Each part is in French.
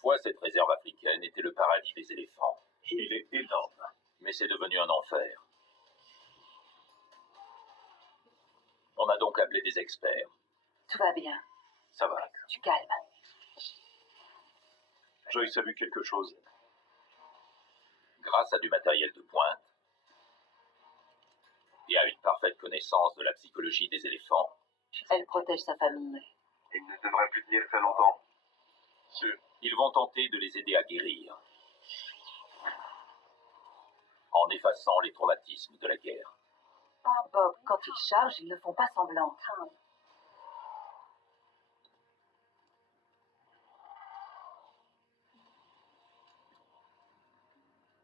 Autrefois, cette réserve africaine était le paradis des éléphants. Il est énorme. Mais c'est devenu un enfer. On a donc appelé des experts. Tout va bien. Ça va. Tu calmes. Joyce a vu quelque chose. Grâce à du matériel de pointe et à une parfaite connaissance de la psychologie des éléphants, Elle protège sa famille. Il ne devrait plus tenir très longtemps. ils vont tenter de les aider à guérir en effaçant les traumatismes de la guerre. Oh, Bob, quand ils chargent, ils ne font pas semblant.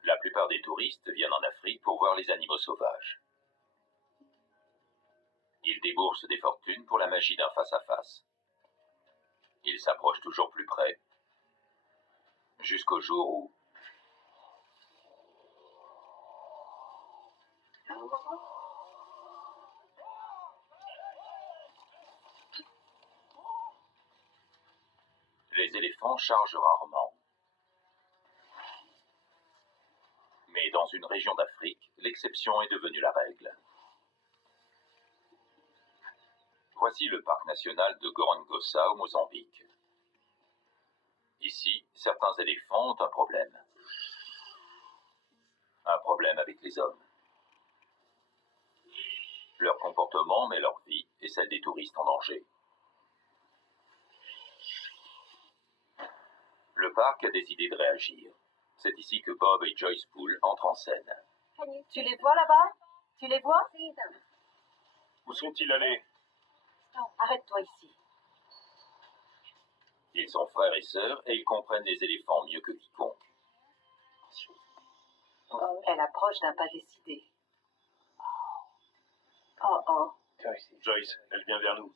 La plupart des touristes viennent en Afrique pour voir les animaux sauvages. Ils déboursent des fortunes pour la magie d'un face-à-face. Ils s'approchent toujours plus près, jusqu'au jour où... Les éléphants chargent rarement. Mais dans une région d'Afrique, l'exception est devenue la règle. Voici le parc national de Gorongosa au Mozambique. Ici, certains éléphants ont un problème. Un problème avec les hommes. Leur comportement met leur vie et celle des touristes en danger. Le parc a des idées de réagir. C'est ici que Bob et Joyce Poole entrent en scène. Tu les vois là-bas? Tu les vois? Où sont-ils allés? Arrête-toi ici. Ils sont frères et sœurs et ils comprennent les éléphants mieux que quiconque. Elle approche d'un pas décidé. Oh oh. Joyce, elle vient vers nous.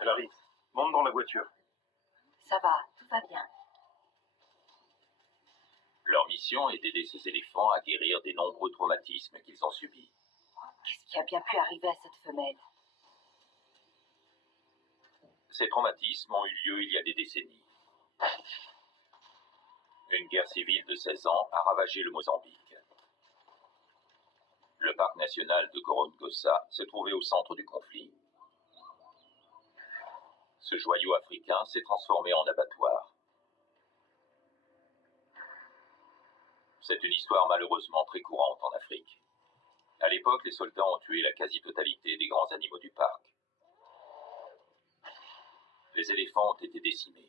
Elle arrive. Monte dans la voiture. Ça va, tout va bien. Leur mission est d'aider ces éléphants à guérir des nombreux traumatismes qu'ils ont subis. Qu'est-ce qui a bien pu arriver à cette femelle? Ces traumatismes ont eu lieu il y a des décennies. Une guerre civile de 16 ans a ravagé le Mozambique. Le parc national de Gorongosa se trouvait au centre du conflit. Ce joyau africain s'est transformé en abattoir. C'est une histoire malheureusement très courante en Afrique. À l'époque, les soldats ont tué la quasi-totalité des grands animaux du parc. Les éléphants ont été décimés.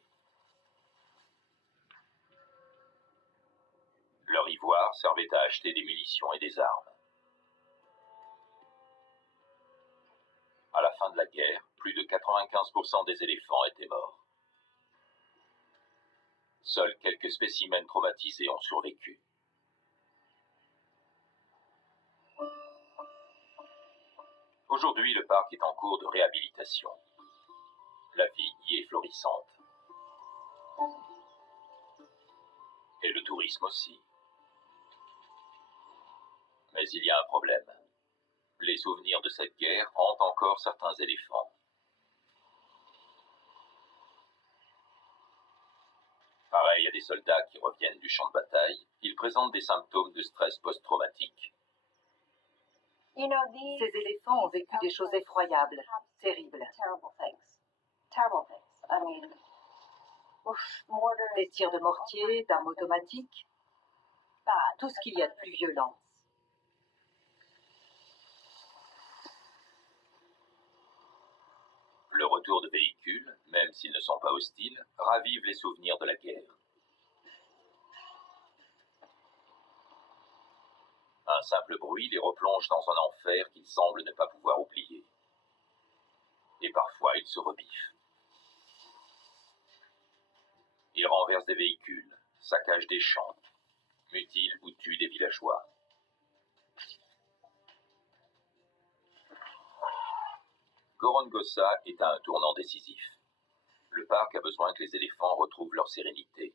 Leur ivoire servait à acheter des munitions et des armes. À la fin de la guerre, plus de 95% des éléphants étaient morts. Seuls quelques spécimens traumatisés ont survécu. Aujourd'hui, le parc est en cours de réhabilitation. La vie y est florissante. Et le tourisme aussi. Mais il y a un problème. Les souvenirs de cette guerre hantent encore certains éléphants. Pareil à des soldats qui reviennent du champ de bataille, ils présentent des symptômes de stress post-traumatique. Ces éléphants ont vécu des choses effroyables, terribles. Des tirs de mortier, d'armes automatiques, tout ce qu'il y a de plus violent. Le retour de véhicules, même s'ils ne sont pas hostiles, ravive les souvenirs de la guerre. Un simple bruit les replonge dans un enfer qu'ils semblent ne pas pouvoir oublier. Et parfois, ils se rebiffent. Ils renversent des véhicules, saccagent des champs, mutilent ou tuent des villageois. Gorongosa est à un tournant décisif. Le parc a besoin que les éléphants retrouvent leur sérénité.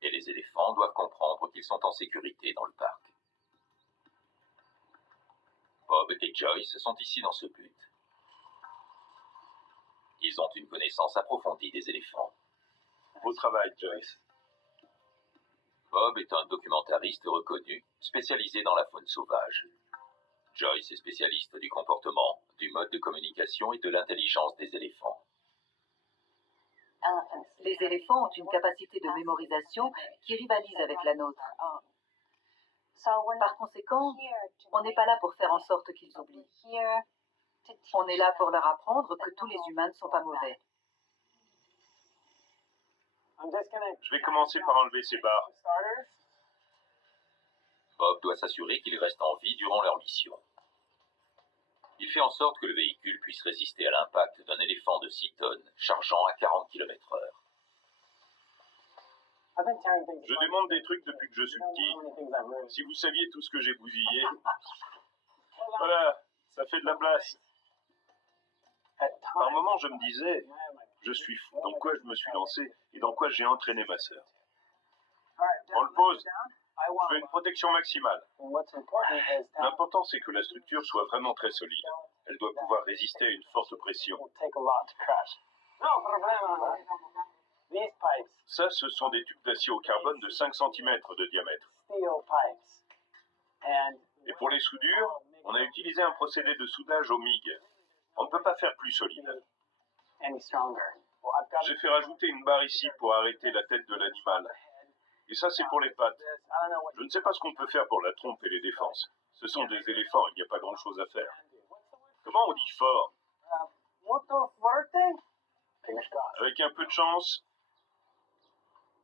Et les éléphants doivent comprendre qu'ils sont en sécurité dans le parc. Bob et Joyce sont ici dans ce but. Ils ont une connaissance approfondie des éléphants. Beau travail, Joyce. Bob est un documentariste reconnu, spécialisé dans la faune sauvage. Joyce est spécialiste du comportement, du mode de communication et de l'intelligence des éléphants. Les éléphants ont une capacité de mémorisation qui rivalise avec la nôtre. Par conséquent, on n'est pas là pour faire en sorte qu'ils oublient. On est là pour leur apprendre que tous les humains ne sont pas mauvais. Je vais commencer par enlever ces barres. Bob doit s'assurer qu'ils restent en vie durant leur mission. Il fait en sorte que le véhicule puisse résister à l'impact d'un éléphant de 6 tonnes chargeant à 40 km/h. Je démonte des trucs depuis que je suis petit. Si vous saviez tout ce que j'ai bousillé. Voilà, ça fait de la place. Par moments, je me disais, je suis fou. Dans quoi je me suis lancé et dans quoi j'ai entraîné ma sœur. On le pose. Je veux une protection maximale. L'important, c'est que la structure soit vraiment très solide. Elle doit pouvoir résister à une forte pression. Ça, ce sont des tubes d'acier au carbone de 5 cm de diamètre. Et pour les soudures, on a utilisé un procédé de soudage au MIG. On ne peut pas faire plus solide. J'ai fait rajouter une barre ici pour arrêter la tête de l'animal. Et ça, c'est pour les pattes. Je ne sais pas ce qu'on peut faire pour la trompe et les défenses. Ce sont des éléphants, il n'y a pas grand-chose à faire. Comment on dit fort? Avec un peu de chance,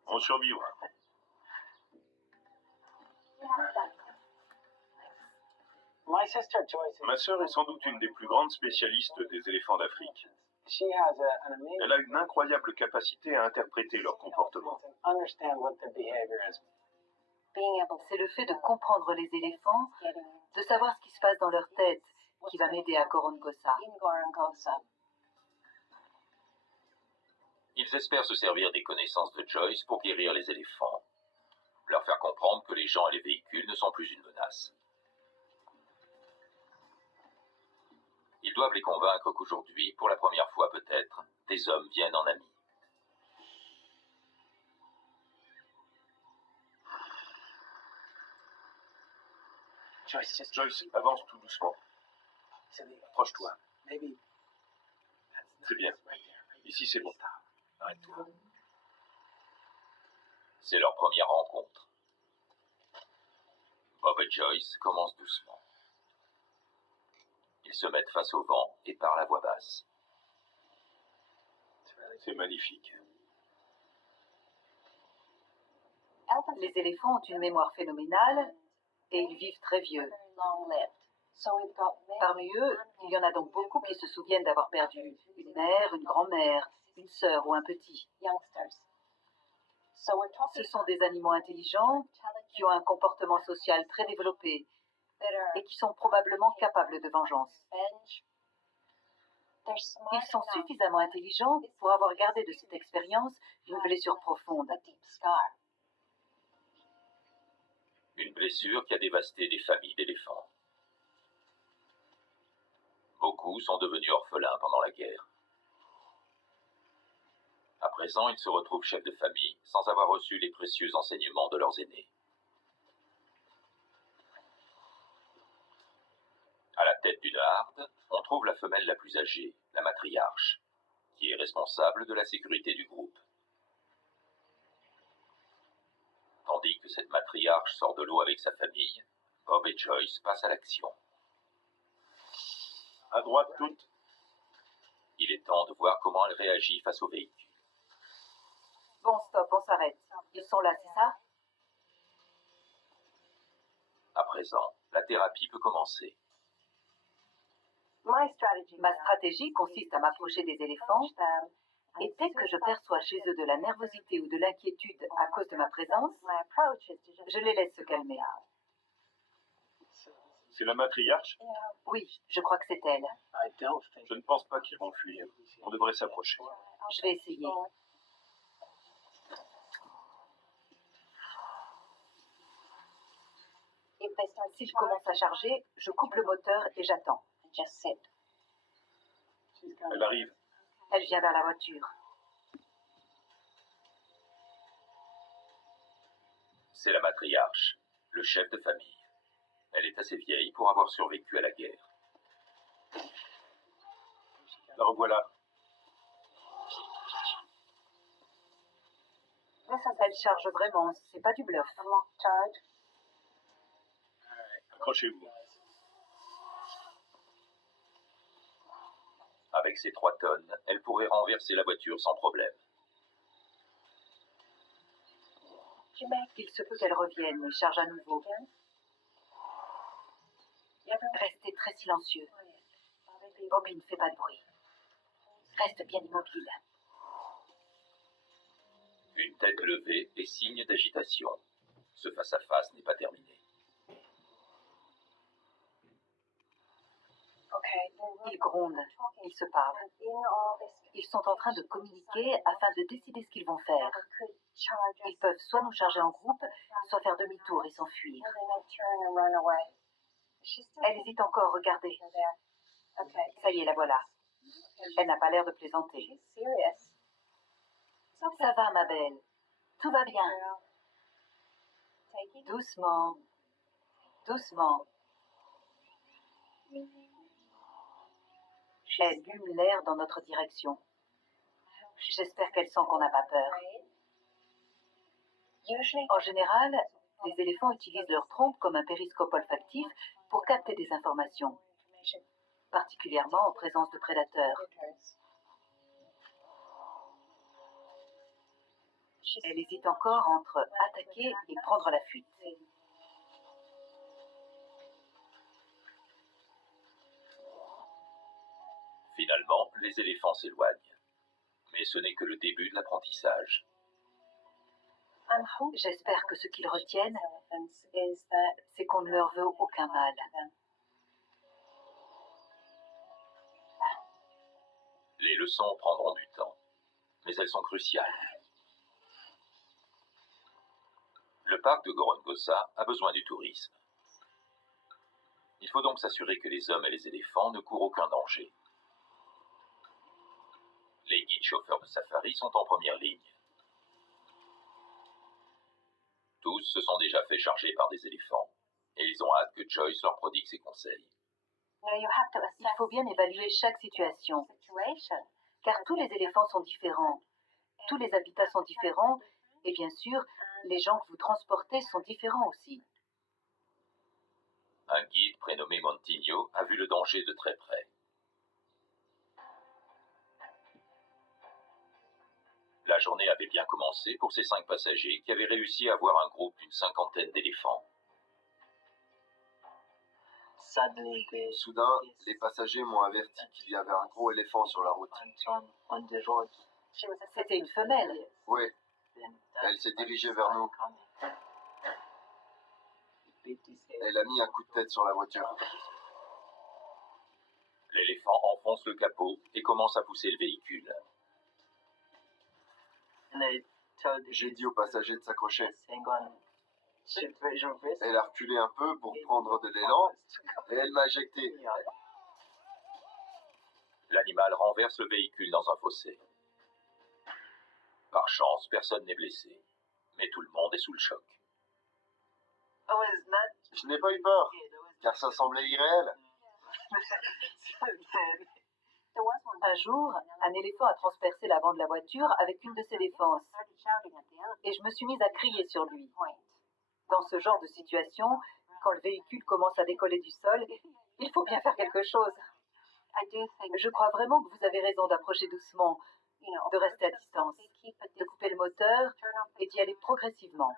on survivra. Ma sœur est sans doute une des plus grandes spécialistes des éléphants d'Afrique. Elle a une incroyable capacité à interpréter leur comportement. C'est le fait de comprendre les éléphants, de savoir ce qui se passe dans leur tête, qui va m'aider à Gorongosa. Ils espèrent se servir des connaissances de Joyce pour guérir les éléphants. Leur faire comprendre que les gens et les véhicules ne sont plus une menace. Ils doivent les convaincre qu'aujourd'hui, pour la première fois peut-être, des hommes viennent en amis. Joyce, avance tout doucement. Approche-toi. C'est bien. Ici, c'est bon. Arrête-toi. C'est leur première rencontre. Bob et Joyce commencent doucement. Ils se mettent face au vent et parlent à voix basse. C'est magnifique. Les éléphants ont une mémoire phénoménale et ils vivent très vieux. Parmi eux, il y en a donc beaucoup qui se souviennent d'avoir perdu une mère, une grand-mère, une sœur ou un petit. Ce sont des animaux intelligents qui ont un comportement social très développé et qui sont probablement capables de vengeance. Ils sont suffisamment intelligents pour avoir gardé de cette expérience une blessure profonde. Une blessure qui a dévasté des familles d'éléphants. Beaucoup sont devenus orphelins pendant la guerre. À présent, ils se retrouvent chefs de famille sans avoir reçu les précieux enseignements de leurs aînés. À la tête d'une harde, on trouve la femelle la plus âgée, la matriarche, qui est responsable de la sécurité du groupe. Tandis que cette matriarche sort de l'eau avec sa famille, Bob et Joyce passent à l'action. À droite, toute. Il est temps de voir comment elle réagit face au véhicule. Bon, stop, on s'arrête. Ils sont là, c'est ça? À présent, la thérapie peut commencer. Ma stratégie consiste à m'approcher des éléphants et dès que je perçois chez eux de la nervosité ou de l'inquiétude à cause de ma présence, je les laisse se calmer. C'est la matriarche? Oui, je crois que c'est elle. Je ne pense pas qu'ils vont fuir. On devrait s'approcher. Je vais essayer. S'ils commencent à charger, je coupe le moteur et j'attends. Elle arrive. Elle vient vers la voiture. C'est la matriarche, le chef de famille. Elle est assez vieille pour avoir survécu à la guerre. La revoilà. Elle charge vraiment, c'est pas du bluff. Accrochez-vous. Avec ses 3 tonnes, elle pourrait renverser la voiture sans problème. Il se peut qu'elle revienne et charge à nouveau. Restez très silencieux. Bobby, ne fais pas de bruit. Reste bien immobile. Une tête levée est signe d'agitation. Ce face-à-face n'est pas terminé. Ils grondent, ils se parlent. Ils sont en train de communiquer afin de décider ce qu'ils vont faire. Ils peuvent soit nous charger en groupe, soit faire demi-tour et s'enfuir. Elle hésite encore, regardez. Ça y est, la voilà. Elle n'a pas l'air de plaisanter. Ça va, ma belle. Tout va bien. Doucement. Doucement. Elle hume l'air dans notre direction. J'espère qu'elle sent qu'on n'a pas peur. En général, les éléphants utilisent leur trompe comme un périscope olfactif pour capter des informations, particulièrement en présence de prédateurs. Elle hésite encore entre attaquer et prendre la fuite. Finalement, les éléphants s'éloignent. Mais ce n'est que le début de l'apprentissage. J'espère que ce qu'ils retiennent, c'est qu'on ne leur veut aucun mal. Les leçons prendront du temps, mais elles sont cruciales. Le parc de Gorongosa a besoin du tourisme. Il faut donc s'assurer que les hommes et les éléphants ne courent aucun danger. Les guides chauffeurs de safari sont en première ligne. Tous se sont déjà fait charger par des éléphants, et ils ont hâte que Joyce leur prodigue ses conseils. Il faut bien évaluer chaque situation, car tous les éléphants sont différents, tous les habitats sont différents, et bien sûr, les gens que vous transportez sont différents aussi. Un guide prénommé Montigno a vu le danger de très près. La journée avait bien commencé pour ces 5 passagers qui avaient réussi à voir un groupe d'une 50aine d'éléphants. Soudain, les passagers m'ont averti qu'il y avait un gros éléphant sur la route. C'était une femelle. Oui, elle s'est dirigée vers nous. Elle a mis un coup de tête sur la voiture. L'éléphant enfonce le capot et commence à pousser le véhicule. J'ai dit aux passagers de s'accrocher. Elle a reculé un peu pour prendre de l'élan et elle m'a éjecté. L'animal renverse le véhicule dans un fossé. Par chance, personne n'est blessé, mais tout le monde est sous le choc. Je n'ai pas eu peur, car ça semblait irréel. Un jour, un éléphant a transpercé l'avant de la voiture avec une de ses défenses, et je me suis mise à crier sur lui. Dans ce genre de situation, quand le véhicule commence à décoller du sol, il faut bien faire quelque chose. Je crois vraiment que vous avez raison d'approcher doucement, de rester à distance, de couper le moteur et d'y aller progressivement.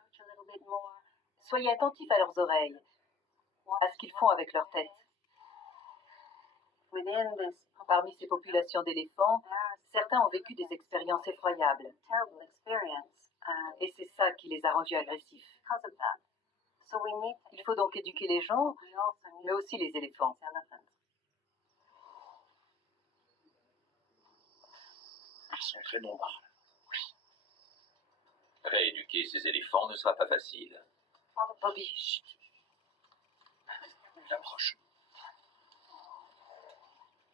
Soyez attentifs à leurs oreilles, à ce qu'ils font avec leur tête. Parmi ces populations d'éléphants, certains ont vécu des expériences effroyables. Et c'est ça qui les a rendus agressifs. Il faut donc éduquer les gens, mais aussi les éléphants. Ils sont très nombreux. Rééduquer ces éléphants ne sera pas facile. Bobby, chut. J'approche.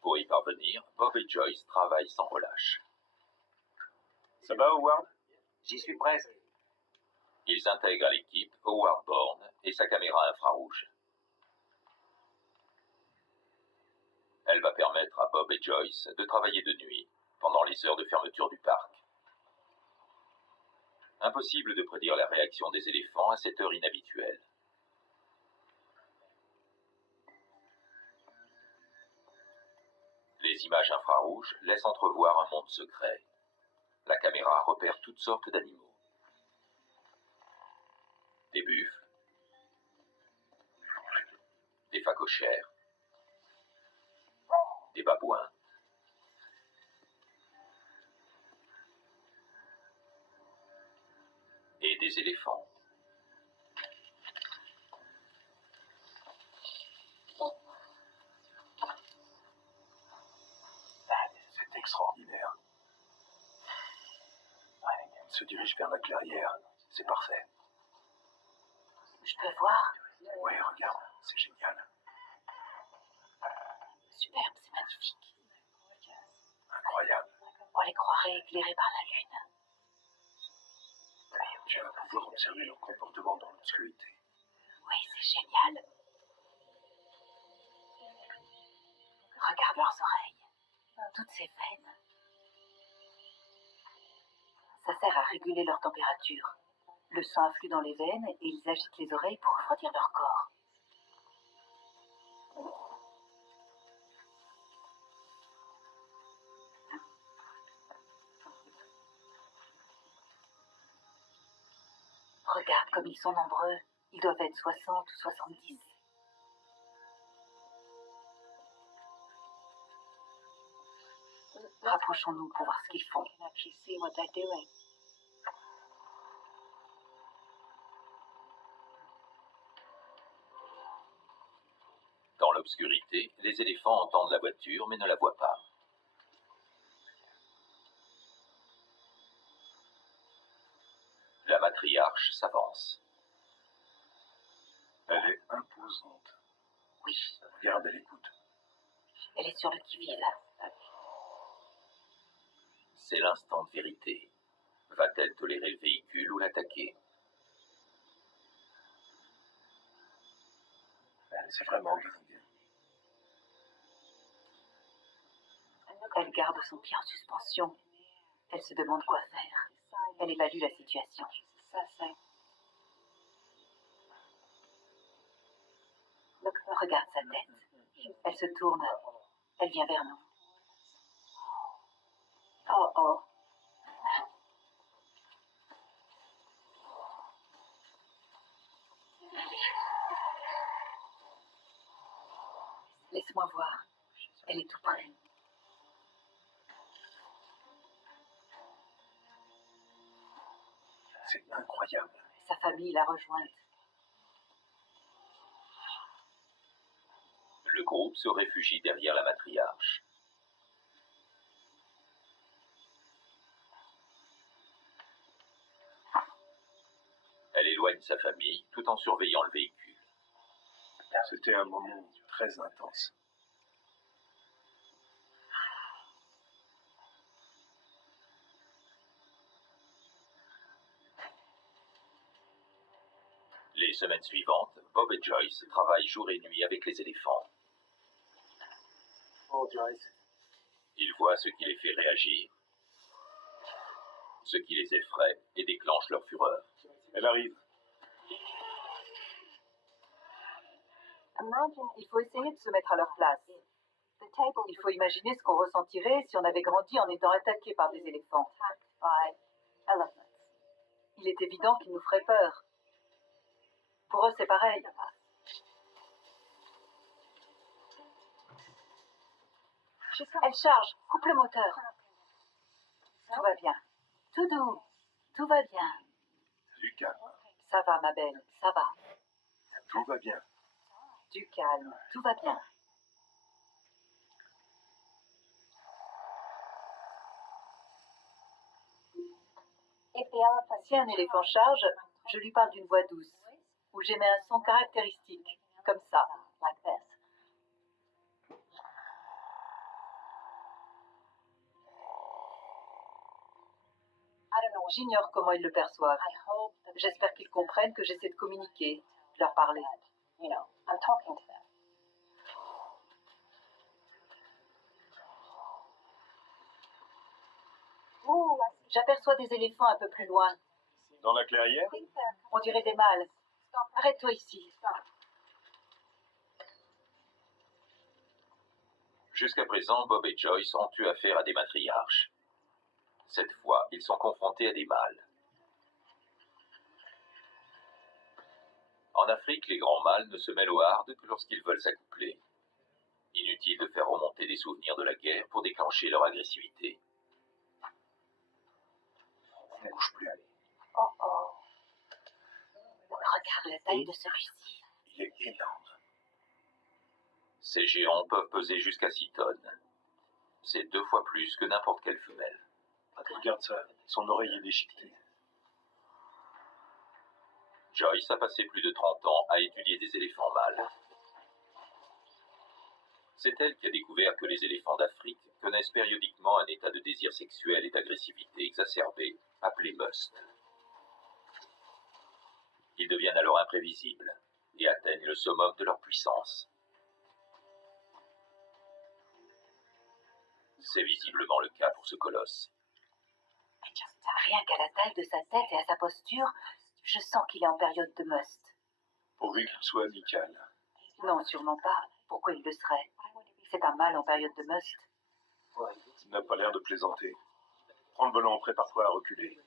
Pour Pour y parvenir, Bob et Joyce travaillent sans relâche. Ça va, Howard? J'y suis presque. Ils intègrent à l'équipe Howard Bourne et sa caméra infrarouge. Elle va permettre à Bob et Joyce de travailler de nuit, pendant les heures de fermeture du parc. Impossible de prédire la réaction des éléphants à cette heure inhabituelle. Les images infrarouges laissent entrevoir un monde secret. La caméra repère toutes sortes d'animaux. Des buffles, des phacochères, des babouins, et des éléphants. C'est extraordinaire. Il se dirige vers la clairière. C'est parfait. Je peux voir? Oui, regarde, c'est génial. Superbe, c'est magnifique. Incroyable. On les croirait éclairés par la lune. Tu vas pouvoir observer leur comportement dans l'obscurité. Oui, c'est génial. Regarde leurs oreilles. Toutes ces veines. Ça sert à réguler leur température. Le sang afflue dans les veines et ils agitent les oreilles pour refroidir leur corps. Regarde comme ils sont nombreux. Ils doivent être 60 ou 70. Rapprochons-nous pour voir ce qu'ils font. Dans l'obscurité, les éléphants entendent la voiture mais ne la voient pas. La matriarche s'avance. Elle est imposante. Oui, Regarde, elle écoute. elle est sur le qui-vive. C'est l'instant de vérité. Va-t-elle tolérer le véhicule ou l'attaquer? C'est vraiment dingue. Elle garde son pied en suspension. Elle se demande quoi faire. Elle évalue la situation. Regarde sa tête. Elle se tourne. Elle vient vers nous. Oh oh. Laisse-moi voir. Elle est tout près. C'est incroyable. Sa famille l'a rejointe. Le groupe se réfugie derrière la matriarche. Elle éloigne sa famille tout en surveillant le véhicule. C'était un moment très intense. Les semaines suivantes, Bob et Joyce travaillent jour et nuit avec les éléphants. Oh, Joyce. Ils voient ce qui les fait réagir, ce qui les effraie et déclenche leur fureur. Elle arrive. Il faut essayer de se mettre à leur place. Il faut imaginer ce qu'on ressentirait si on avait grandi en étant attaqué par des éléphants. Il est évident qu'ils nous feraient peur. Pour eux, c'est pareil. Elle charge, coupe le moteur. Tout va bien. Tout doux. Tout va bien. Du calme. Ça va, ma belle, ça va. Tout va bien. Du calme, tout va bien. Si un éléphant charge, je lui parle d'une voix douce, où j'émets un son caractéristique, comme ça. J'ignore comment ils le perçoivent. J'espère qu'ils comprennent que j'essaie de communiquer, de leur parler. J'aperçois des éléphants un peu plus loin. Dans la clairière? On dirait des mâles. Arrête-toi ici. Jusqu'à présent, Bob et Joyce ont eu affaire à des matriarches. Cette fois, ils sont confrontés à des mâles. En Afrique, les grands mâles ne se mêlent au hard que lorsqu'ils veulent s'accoupler. Inutile de faire remonter des souvenirs de la guerre pour déclencher leur agressivité. Ne bouge plus. Oh oh. Regarde la taille de celui-ci. Il est énorme. Ces géants peuvent peser jusqu'à 6 tonnes. C'est 2 fois plus que n'importe quelle femelle. Regarde ça, son oreille est déchiquetée. Joyce a passé plus de 30 ans à étudier des éléphants mâles. C'est elle qui a découvert que les éléphants d'Afrique connaissent périodiquement un état de désir sexuel et d'agressivité exacerbé, appelé must. Ils deviennent alors imprévisibles et atteignent le summum de leur puissance. C'est visiblement le cas pour ce colosse. Rien qu'à la taille de sa tête et à sa posture, je sens qu'il est en période de must. Pourvu qu'il soit amical. Non, sûrement pas. Pourquoi il le serait? C'est un mâle en période de must. Il n'a pas l'air de plaisanter. Prends le volant, prépare-toi à reculer.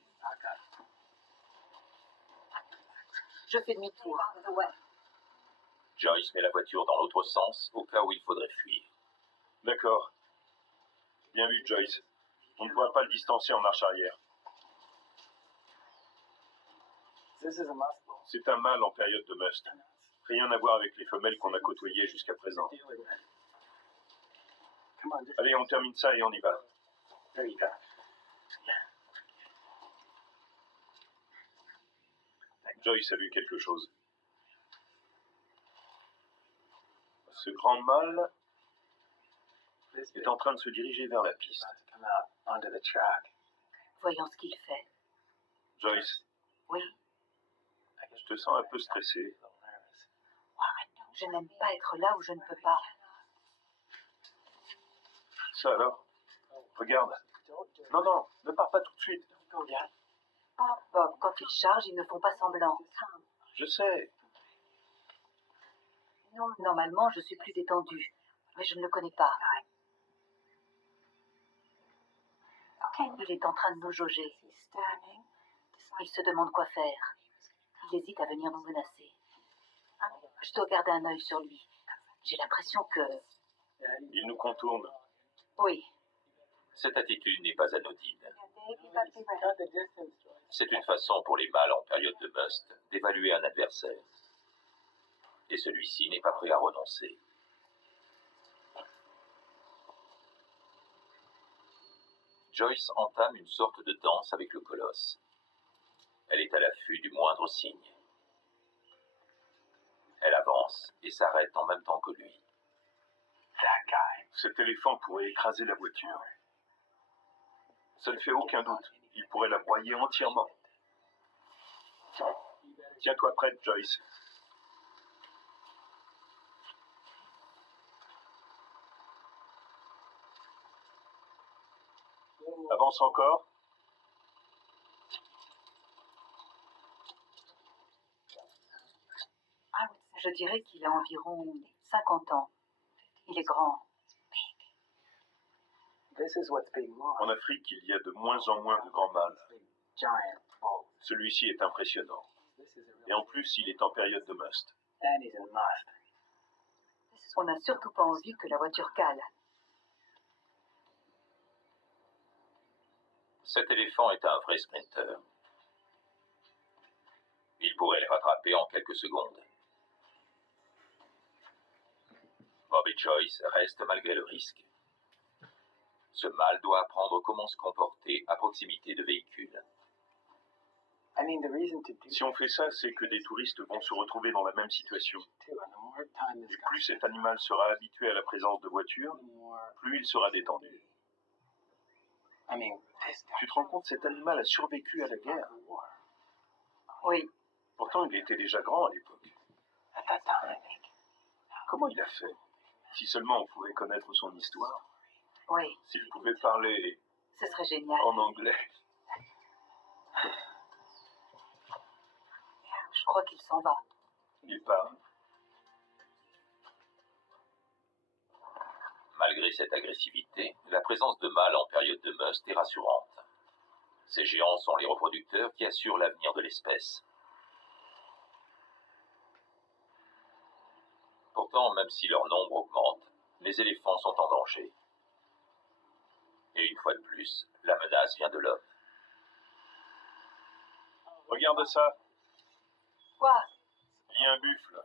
Je fais demi-tour. Joyce met la voiture dans l'autre sens au cas où il faudrait fuir. D'accord. Bien vu, Joyce. On ne pourra pas le distancer en marche arrière. C'est un mâle en période de must. Rien à voir avec les femelles qu'on a côtoyées jusqu'à présent. Allez, on termine ça et on y va. Joyce a vu quelque chose. Ce grand mâle est en train de se diriger vers la piste. Voyons ce qu'il fait. Joyce, Oui, je te sens un peu stressée. je n'aime pas être là où je ne peux pas. Ça alors? Regarde. Non, non, ne pars pas tout de suite. Bob, quand ils chargent, ils ne font pas semblant. Je sais. Normalement, je suis plus détendue, mais je ne le connais pas. Il est en train de nous jauger. Il se demande quoi faire. Il hésite à venir nous menacer. Je dois garder un œil sur lui. J'ai l'impression que... Il nous contourne. Oui, Cette attitude n'est pas anodine. C'est une façon pour les mâles en période de must d'évaluer un adversaire. Et celui-ci n'est pas prêt à renoncer. Joyce entame une sorte de danse avec le colosse. Elle est à l'affût du moindre signe. Elle avance et s'arrête en même temps que lui. Cet éléphant pourrait écraser la voiture. Ça ne fait aucun doute. Il pourrait la broyer entièrement. Tiens-toi prête, Joyce. Avance encore. je dirais qu'il a environ 50 ans. Il est grand. En Afrique, il y a de moins en moins de grands mâles. Celui-ci est impressionnant. Et en plus, il est en période de must. On n'a surtout pas envie que la voiture cale. Cet éléphant est un vrai sprinter. Il pourrait les rattraper en quelques secondes. Bob et Joyce restent malgré le risque. Ce mâle doit apprendre comment se comporter à proximité de véhicules. Si on fait ça, c'est que des touristes vont se retrouver dans la même situation. Et plus cet animal sera habitué à la présence de voitures, plus il sera détendu. Tu te rends compte, cet animal a survécu à la guerre. Oui, Pourtant, il était déjà grand à l'époque. Comment il a fait? Si seulement on pouvait connaître son histoire. oui, S'il pouvait parler ce serait génial. en anglais. Je crois qu'il s'en va. Il part. Malgré cette agressivité, la présence de mâles en période de must est rassurante. Ces géants sont les reproducteurs qui assurent l'avenir de l'espèce. Pourtant, même si leur nombre augmente, les éléphants sont en danger. Et une fois de plus, la menace vient de l'homme. Regarde ça, Quoi? il y a un buffle.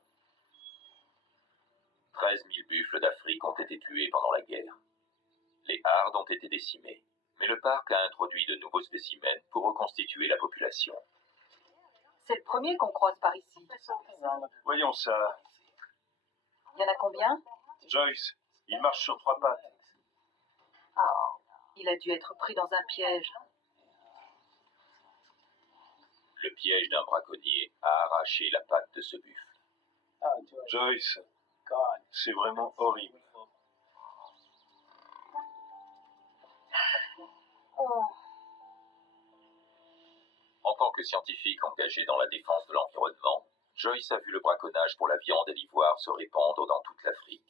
13 000 buffles d'Afrique ont été tués pendant la guerre. Les hardes ont été décimés, mais le parc a introduit de nouveaux spécimens pour reconstituer la population. C'est le premier qu'on croise par ici. Voyons ça. Il y en a combien? Joyce, il marche sur 3 pattes. Oh, il a dû être pris dans un piège. Le piège d'un braconnier a arraché la patte de ce buffle. Joyce, c'est vraiment horrible. En tant que scientifique engagé dans la défense de l'environnement, Joyce a vu le braconnage pour la viande et l'ivoire se répandre dans toute l'Afrique.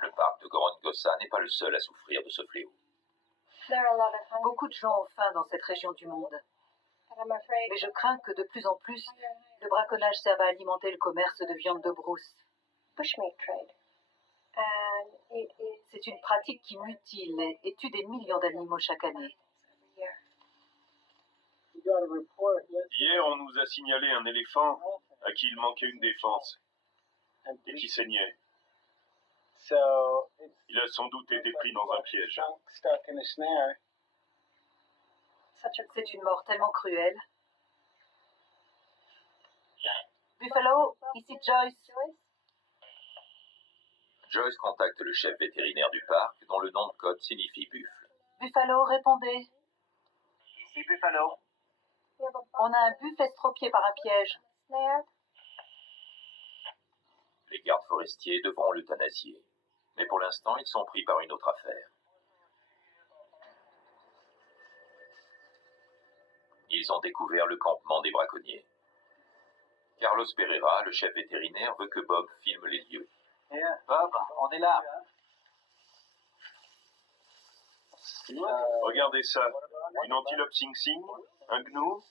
Le parc de Gorongosa n'est pas le seul à souffrir de ce fléau. Beaucoup de gens ont faim dans cette région du monde. Mais je crains que de plus en plus, le braconnage serve à alimenter le commerce de viande de brousse. C'est une pratique qui mutile et tue des millions d'animaux chaque année. Hier, on nous a signalé un éléphant à qui il manquait une défense et qui saignait. Il a sans doute été pris dans un piège. C'est une mort tellement cruelle. Buffalo, ici Joyce. Joyce contacte le chef vétérinaire du parc, dont le nom de code signifie buffle. Buffalo, répondez. Ici Buffalo. On a un buffle estropié par un piège. Les gardes forestiers devront l'euthanasier. Mais pour l'instant, ils sont pris par une autre affaire. Ils ont découvert le campement des braconniers. Carlos Pereira, le chef vétérinaire, veut que Bob filme les lieux. Bob, on est là. Regardez ça. Une antilope sing-sing, un gnou,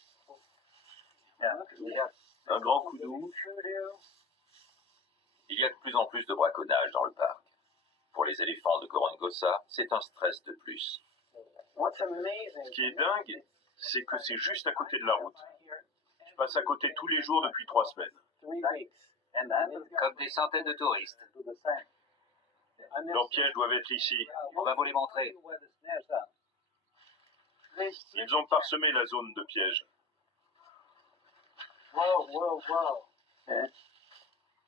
un grand coudou. Il y a de plus en plus de braconnage dans le parc. Pour les éléphants de Gorongosa, c'est un stress de plus. Ce qui est dingue, c'est que c'est juste à côté de la route. Je passe à côté tous les jours depuis 3 semaines. Comme des centaines de touristes. Leurs pièges doivent être ici. On va vous les montrer. Ils ont parsemé la zone de pièges.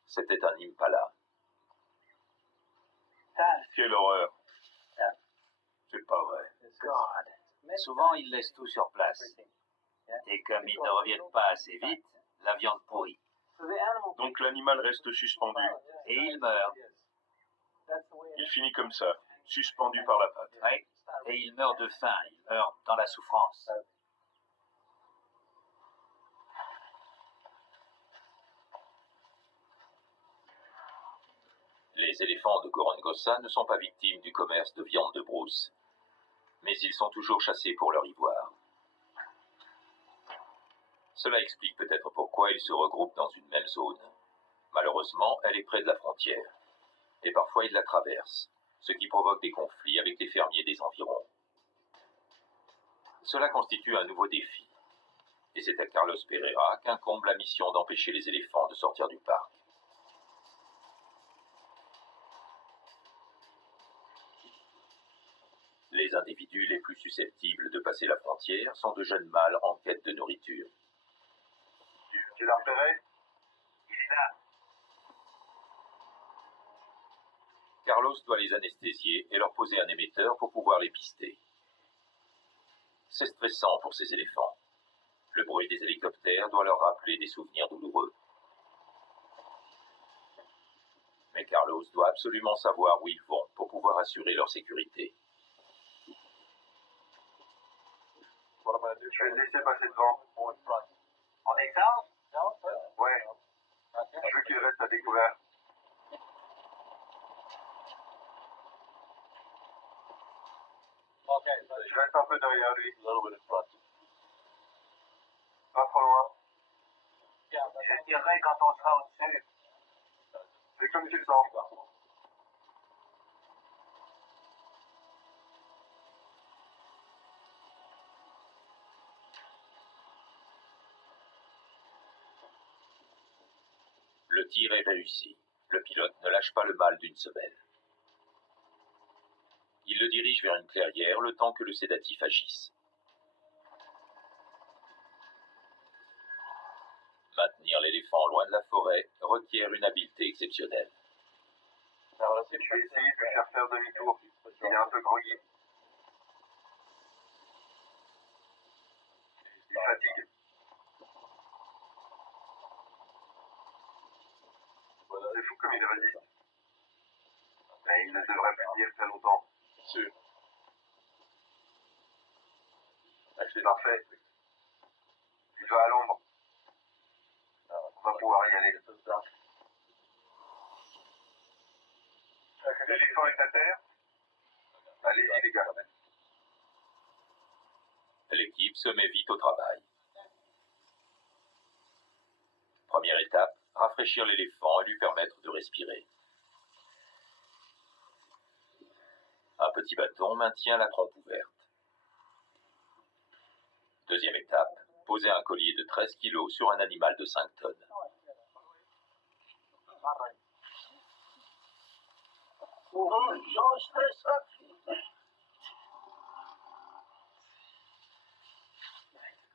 C'était un impala. Quelle horreur. C'est pas vrai. Souvent, ils laissent tout sur place. Et comme ils ne reviennent pas assez vite, la viande pourrit. Donc l'animal reste suspendu. Et il meurt. Il finit comme ça, suspendu par la patte. Oui. Et il meurt de faim. Il meurt dans la souffrance. Les éléphants de Gorongosa ne sont pas victimes du commerce de viande de brousse. Mais ils sont toujours chassés pour leur ivoire. Cela explique peut-être pourquoi ils se regroupent dans une même zone. Malheureusement, elle est près de la frontière. Et parfois ils la traversent, ce qui provoque des conflits avec les fermiers des environs. Cela constitue un nouveau défi. Et c'est à Carlos Pereira qu'incombe la mission d'empêcher les éléphants de sortir du parc. Les individus les plus susceptibles de passer la frontière sont de jeunes mâles en quête de nourriture. Tu l'as repéré? Il est là. Carlos doit les anesthésier et leur poser un émetteur pour pouvoir les pister. C'est stressant pour ces éléphants. Le bruit des hélicoptères doit leur rappeler des souvenirs douloureux. Mais Carlos doit absolument savoir où ils vont pour pouvoir assurer leur sécurité. Je vais le laisser passer devant. En descend? Ouais. Je veux qu'il reste à découvert. Je reste un peu derrière lui. Pas trop loin. Je tirerai quand on sera au-dessus. C'est comme tu le sens. Le tir est réussi. Le pilote ne lâche pas le mâle d'une semelle. Il le dirige vers une clairière le temps que le sédatif agisse. Maintenir l'éléphant loin de la forêt requiert une habileté exceptionnelle. Je vais essayer de lui faire faire demi-tour. Il est un peu groggy. Il fatigue. C'est fou comme il résiste. Mais il ne devrait plus tenir très longtemps. Sûr. C'est parfait. Il va à l'ombre. On va pouvoir y aller. L'éléphant est à terre. Allez-y les gars. L'équipe se met vite au travail. Première étape, rafraîchir l'éléphant et lui permettre de respirer. Un petit bâton maintient la trompe ouverte. Deuxième étape, poser un collier de 13 kg sur un animal de 5 tonnes.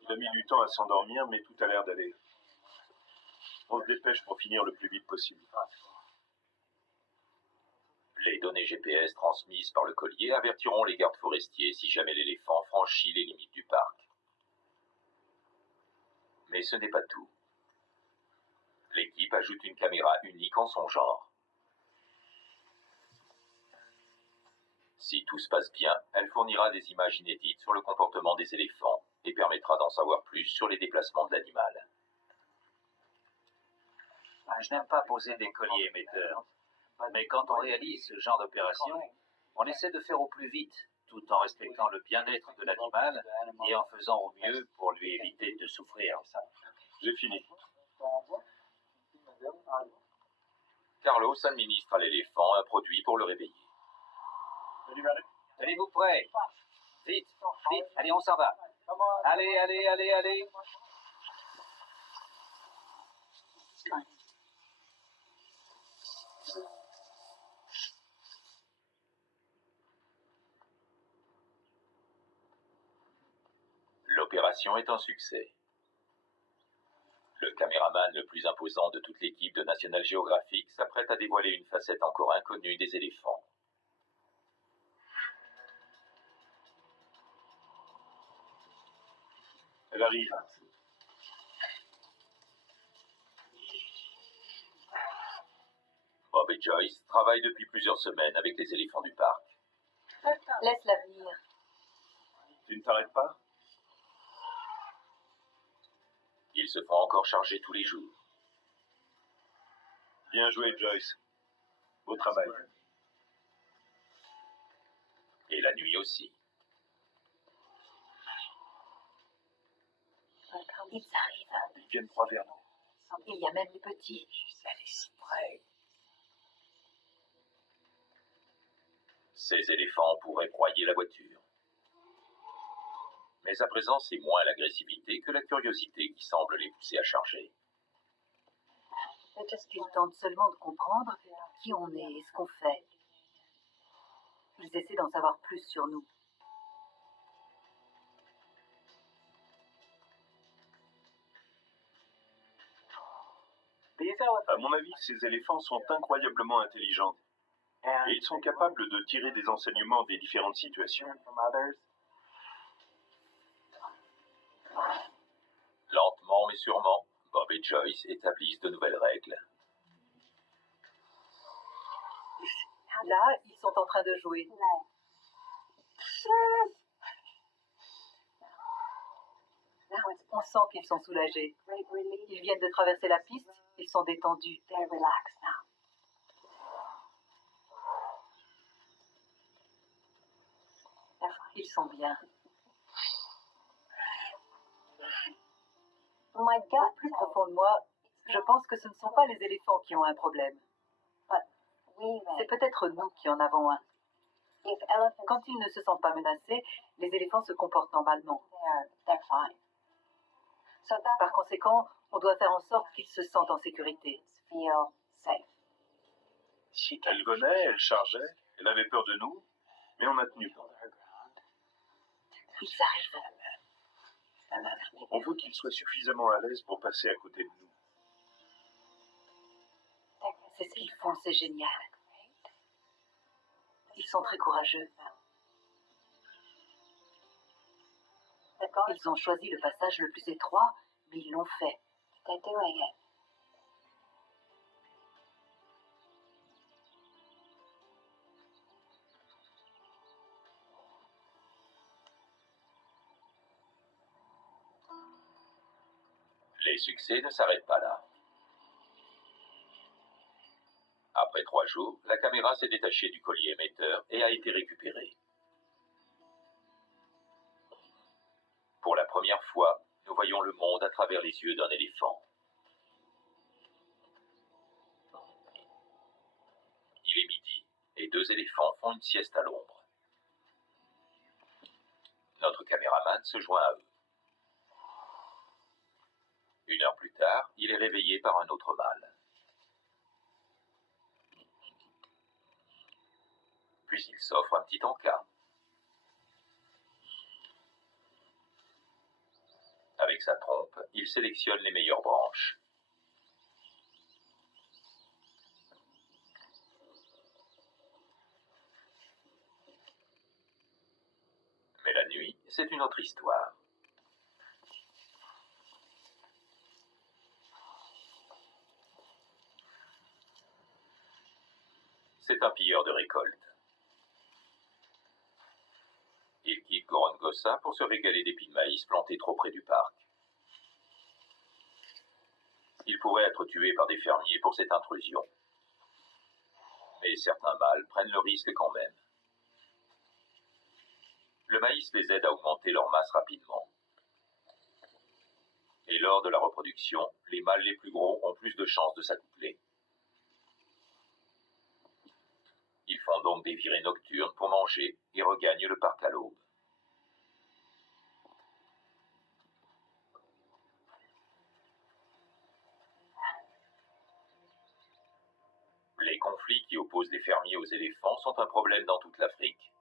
Il a mis du temps à s'endormir, mais tout a l'air d'aller. On se dépêche pour finir le plus vite possible. Les données GPS transmises par le collier avertiront les gardes forestiers si jamais l'éléphant franchit les limites du parc. Mais ce n'est pas tout. L'équipe ajoute une caméra unique en son genre. Si tout se passe bien, elle fournira des images inédites sur le comportement des éléphants et permettra d'en savoir plus sur les déplacements de l'animal. Je n'aime pas poser des colliers émetteurs, mais quand on réalise ce genre d'opération, on essaie de faire au plus vite, tout en respectant le bien-être de l'animal et en faisant au mieux pour lui éviter de souffrir. J'ai fini. Carlos administre à l'éléphant un produit pour le réveiller. Tenez-vous prêts. Vite, vite, allez, on s'en va. Allez, allez, allez, allez. L'opération est un succès. Le caméraman le plus imposant de toute l'équipe de National Geographic s'apprête à dévoiler une facette encore inconnue des éléphants. Elle arrive. Bob et Joyce travaillent depuis plusieurs semaines avec les éléphants du parc. Laisse-la venir. Tu ne t'arrêtes pas? Ils se font encore charger tous les jours. Bien joué, Joyce. Beau travail. Et la nuit aussi. Ils arrivent. Ils viennent droit vers nous. Il y a même les petits. Elle est si près. Ces éléphants pourraient broyer la voiture. Mais à présent, c'est moins l'agressivité que la curiosité qui semble les pousser à charger. Ils tentent seulement de comprendre qui on est et ce qu'on fait. Ils essaient d'en savoir plus sur nous. À mon avis, ces éléphants sont incroyablement intelligents. Et ils sont capables de tirer des enseignements des différentes situations. Lentement mais sûrement, Bob et Joyce établissent de nouvelles règles. Là, ils sont en train de jouer. On sent qu'ils sont soulagés. Ils viennent de traverser la piste, ils sont détendus. Ils sont bien. Au plus profond de moi, je pense que ce ne sont pas les éléphants qui ont un problème. C'est peut-être nous qui en avons un. Quand ils ne se sentent pas menacés, les éléphants se comportent normalement. Par conséquent, on doit faire en sorte qu'ils se sentent en sécurité. Elle venait, elle chargeait, elle avait peur de nous, mais on a tenu bon. Ils arrivent. On veut qu'ils soient suffisamment à l'aise pour passer à côté de nous. C'est ce qu'ils font, c'est génial. Ils sont très courageux. Ils ont choisi le passage le plus étroit, mais ils l'ont fait. Les succès ne s'arrêtent pas là. Après 3 jours, la caméra s'est détachée du collier émetteur et a été récupérée. Pour la première fois, nous voyons le monde à travers les yeux d'un éléphant. Il est midi et 2 éléphants font une sieste à l'ombre. Notre caméraman se joint à eux. 1 heure plus tard, il est réveillé par un autre mâle. Puis il s'offre un petit encas. Avec sa trompe, il sélectionne les meilleures branches. Mais la nuit, c'est une autre histoire. C'est un pilleur de récolte. Il quitte Gorongosa pour se régaler d'épis de maïs plantés trop près du parc. Il pourrait être tué par des fermiers pour cette intrusion. Mais certains mâles prennent le risque quand même. Le maïs les aide à augmenter leur masse rapidement. Et lors de la reproduction, les mâles les plus gros ont plus de chances de s'accoupler. Ils font donc des virées nocturnes pour manger et regagnent le parc à l'aube. Les conflits qui opposent les fermiers aux éléphants sont un problème dans toute l'Afrique.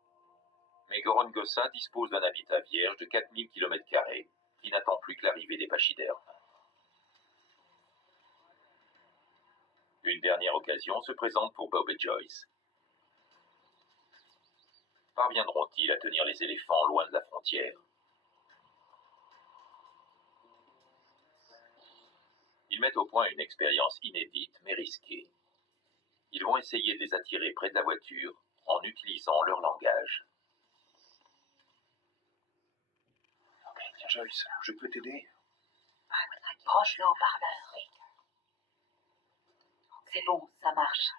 Mais Gorongosa dispose d'un habitat vierge de 4000 km² qui n'attend plus que l'arrivée des pachydermes. Une dernière occasion se présente pour Bob et Joyce. Parviendront-ils à tenir les éléphants loin de la frontière? Ils mettent au point une expérience inédite mais risquée. Ils vont essayer de les attirer près de la voiture en utilisant leur langage. Joyce, je peux t'aider? Proche le haut-parleur. C'est bon, ça marche.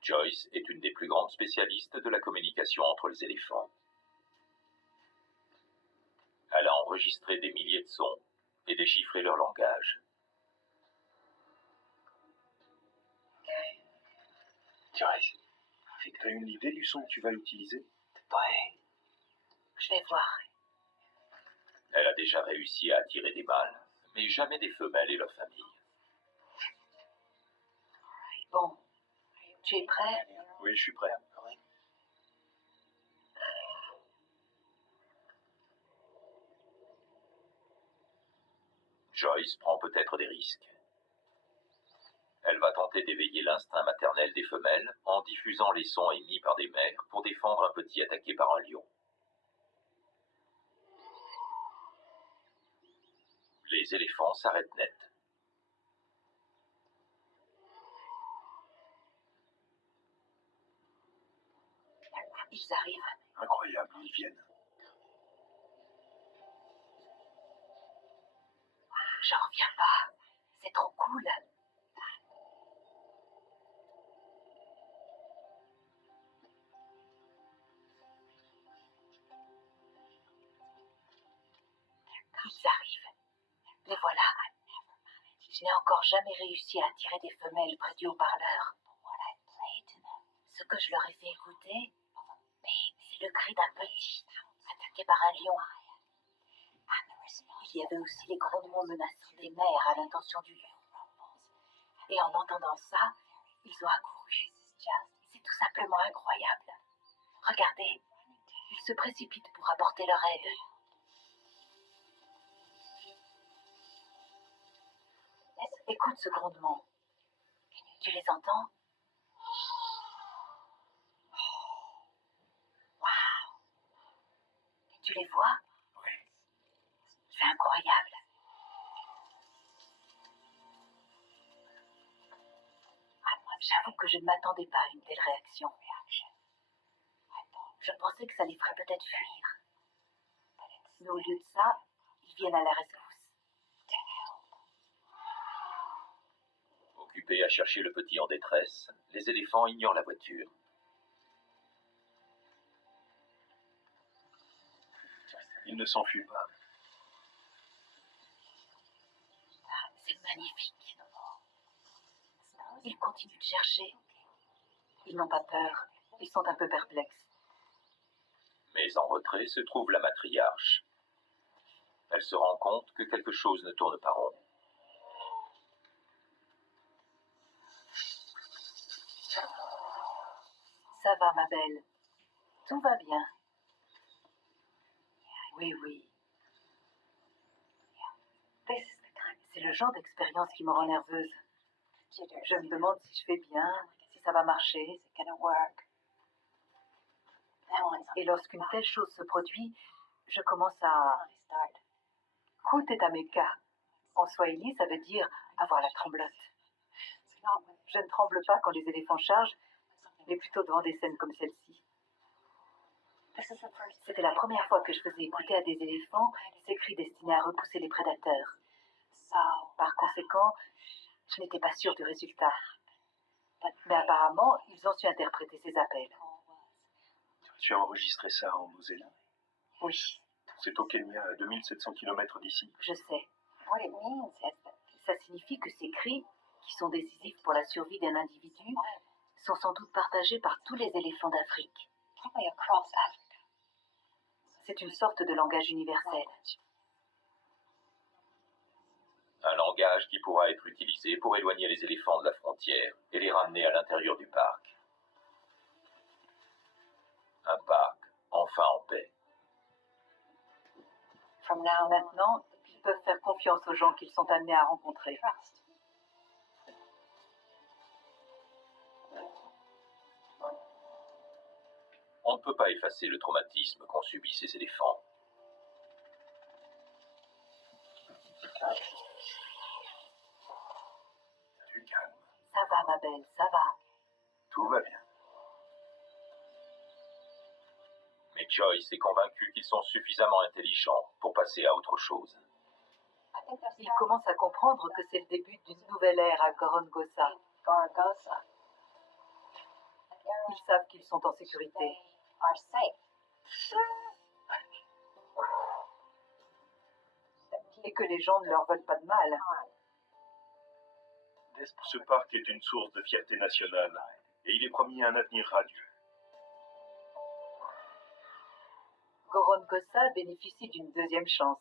Joyce est une des plus grandes spécialistes de la communication entre les éléphants. Elle a enregistré des milliers de sons et déchiffré leur langage. Joyce, t'as une idée du son que tu vas utiliser? Je vais voir. Elle a déjà réussi à attirer des mâles, mais jamais des femelles et leur famille. Bon, tu es prêt? Oui, je suis prêt. Joyce prend peut-être des risques. Elle va tenter d'éveiller l'instinct maternel des femelles en diffusant les sons émis par des mères pour défendre un petit attaqué par un lion. Les éléphants s'arrêtent net. Ils arrivent. Incroyable, ils viennent. J'en reviens pas. C'est trop cool. Ils arrivent. Les voilà. Je n'ai encore jamais réussi à attirer des femelles près du haut-parleur. Ce que je leur ai fait écouter, c'est le cri d'un petit, attaqué par un lion. Il y avait aussi les grognements menaçants des mères à l'intention du lion. Et en entendant ça, ils ont accouru. C'est tout simplement incroyable. Regardez, ils se précipitent pour apporter leur aide. Écoute ce grondement. Tu les entends? Waouh! Tu les vois? Oui. C'est incroyable. J'avoue que je ne m'attendais pas à une telle réaction. Je pensais que ça les ferait peut-être fuir. Mais au lieu de ça, ils viennent à la rescousse. Occupés à chercher le petit en détresse, les éléphants ignorent la voiture. Il ne s'enfuit pas. C'est magnifique. Ils continuent de chercher. Ils n'ont pas peur. Ils sont un peu perplexes. Mais en retrait se trouve la matriarche. Elle se rend compte que quelque chose ne tourne pas rond. Ça va, ma belle. Tout va bien. Oui, oui. C'est le genre d'expérience qui me rend nerveuse. Je me demande si je fais bien, si ça va marcher. Et lorsqu'une telle chose se produit, je commence à... Kutetameka. En swahili, ça veut dire avoir la tremblote. Je ne tremble pas quand les éléphants chargent, mais plutôt devant des scènes comme celle-ci. C'était la première fois que je faisais écouter à des éléphants ces cris destinés à repousser les prédateurs. Par conséquent, je n'étais pas sûre du résultat. Mais apparemment, ils ont su interpréter ces appels. Tu as enregistré ça en Moselle? Oui, C'est au Kenya, à 2700 km d'ici. je sais. Ça signifie que ces cris, qui sont décisifs pour la survie d'un individu, sont sans doute partagés par tous les éléphants d'Afrique. C'est une sorte de langage universel. Un langage qui pourra être utilisé pour éloigner les éléphants de la frontière et les ramener à l'intérieur du parc. Un parc enfin en paix. Maintenant, ils peuvent faire confiance aux gens qu'ils sont amenés à rencontrer. On ne peut pas effacer le traumatisme qu'ont subi ces éléphants. Tu calmes. Ça va, ma belle, ça va. Tout va bien. Mais Joyce est convaincu qu'ils sont suffisamment intelligents pour passer à autre chose. Ils commencent à comprendre que c'est le début d'une nouvelle ère à Gorongosa. Ils savent qu'ils sont en sécurité. Et que les gens ne leur veulent pas de mal. Ce parc est une source de fierté nationale et il est promis un avenir radieux. Gorongosa bénéficie d'une deuxième chance.